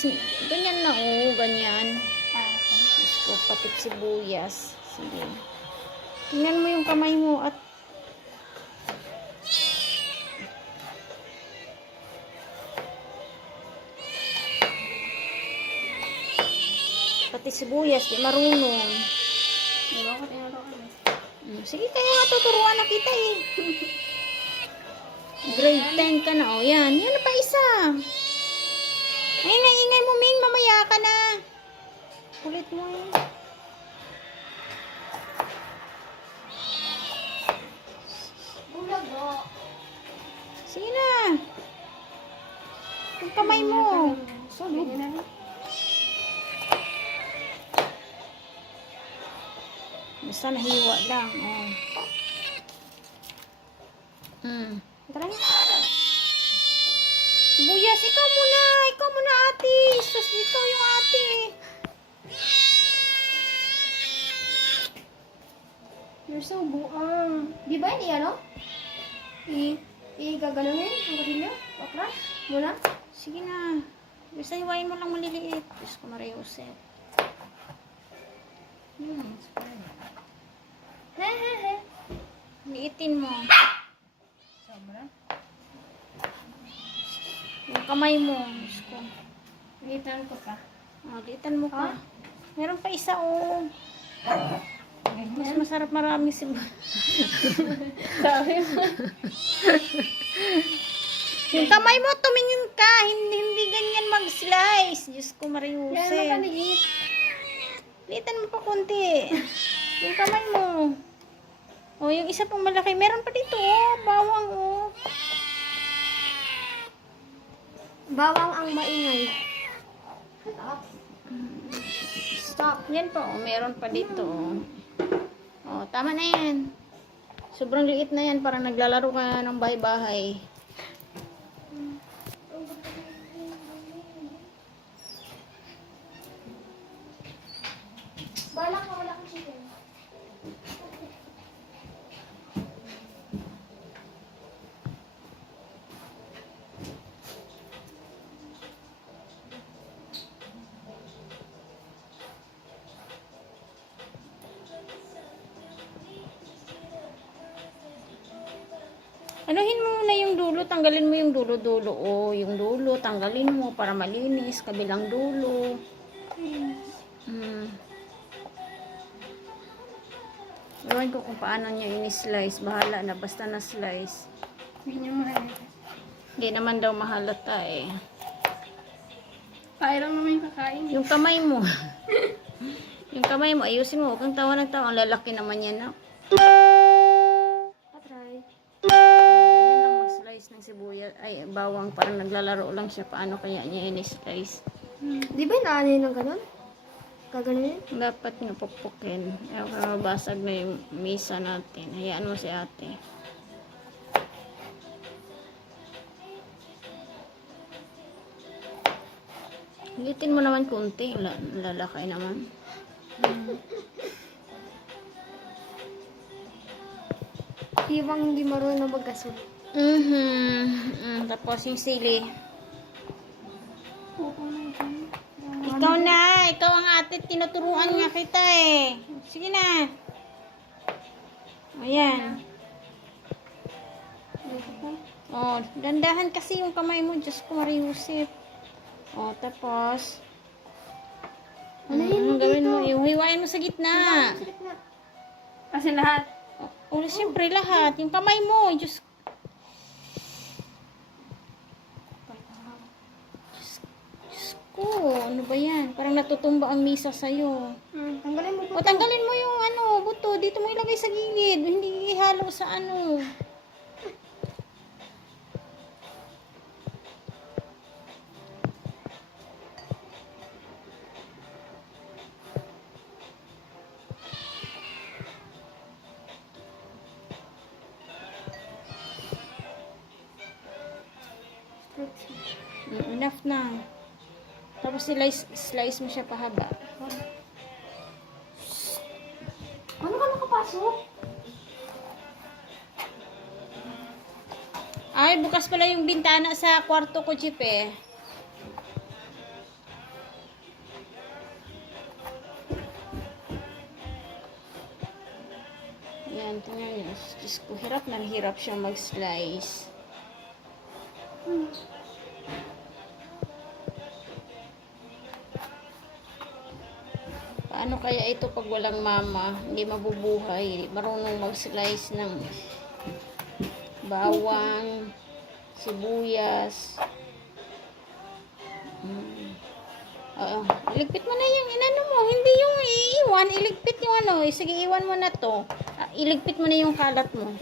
sibuyas. Ganyan na, oh. Ganyan. Diyos ko, patit sibuyas. Sige. Tingnan mo yung kamay mo at pati sibuyas, di marunong. Sige, kaya nga tuturuan na kita eh. Grade 10 ka na. O, yan. Yan na pa isa. Ay, naingay mo, Ming. Mamaya ka na. Kulit mo eh. Bulago. Sige na. Yung kamay mo. Solid. Basta nahiwa lang. Oh. Tara na. Sibuyas, ikaw muna. Ikaw muna, ate. Sus, ikaw yung ate. You're so buang. Di ba hindi ano? I-gaganunin ang kadilyo? Okra? Muna? Sige na. Basta hiwain mo lang maliliit. Diyos ko, Mariusep. Hehehe. Liitin mo. Sobra? Yung kamay mo. Diyos ko. Litan ko pa. Liitan mo pa. Ah? Meron pa isa, oh. Mas masarap maraming sibuyas. Sabi mo. Yung kamay mo, tumingin ka. Hindi ganyan mag-slice. Diyos ko, Yan Mariusep. mapaliit. Liitan mo pa konti. Yung kamay mo. O, yung isa pang malaki. Meron pa dito, oh. Bawang, oh. Bawang ang maingay. Stop. Yan po, oh. Meron pa dito, oh. Oh, tama na yan. Sobrang liit na yan. Parang naglalaro ka ng bahay-bahay. Balak ka, wala kang chicken. Anuhin mo muna yung dulo, tanggalin mo yung dulo-dulo. O, yung dulo, tanggalin mo para malinis. Kabilang dulo. Ewan ko kung paano niya ini-slice. Bahala na, basta na-slice. Hindi niya mahal. Hindi naman daw mahalata eh. Kaya lang naman yung kakain. Yung kamay mo. Yung kamay mo, ayusin mo. Huwag kang tawa ng tawa. Ang lalaki naman yan, no? Patry. Ganyan lang mag-slice ng sibuyas. Ay, bawang. Parang naglalaro lang siya. Paano kaya niya ini-slice? Di ba inaanay ng ganun? Gaganunin? Dapat nga pupukin. Ayaw mabasag na yung misa natin. Hayaan mo si ate. Litin mo naman kunti. Lalakay naman. Ibang hindi marunong magkasod. Tapos yung sili. Ikaw na. Ikaw ang ate. Tinuturuan nga kita eh. Sige na. Ayan. Oh, dandahan kasi yung kamay mo. Diyos ko, Mariusip. Oh, tapos. Gawin mo. Yung hiwain mo sa gitna. Kasi lahat. Oh, siyempre lahat. Yung kamay mo. Diyos ko. Ano ba yan? Parang natutumba ang misa sa'yo. Tanggalin mo O, tanggalin mo yung ano, buto. Dito mo ilagay sa gilid. Hindi ihalo sa ano. Enough na. Tapos slice mo siya pahaba. Ano ka nakapasok? Ay, bukas pala yung bintana sa kwarto ko, Chip eh. Yan, tingnan niyo. Diyos ko, hirap na hirap siya mag-slice. Paano kaya ito pag walang mama? Hindi mabubuhay. Marunong mag-slice ng bawang, sibuyas. Oo. Iligpit mo na yung inano mo. Hindi yung iiwan. Iligpit yung ano. Sige, iwan mo na to. Iligpit mo na yung kalat mo.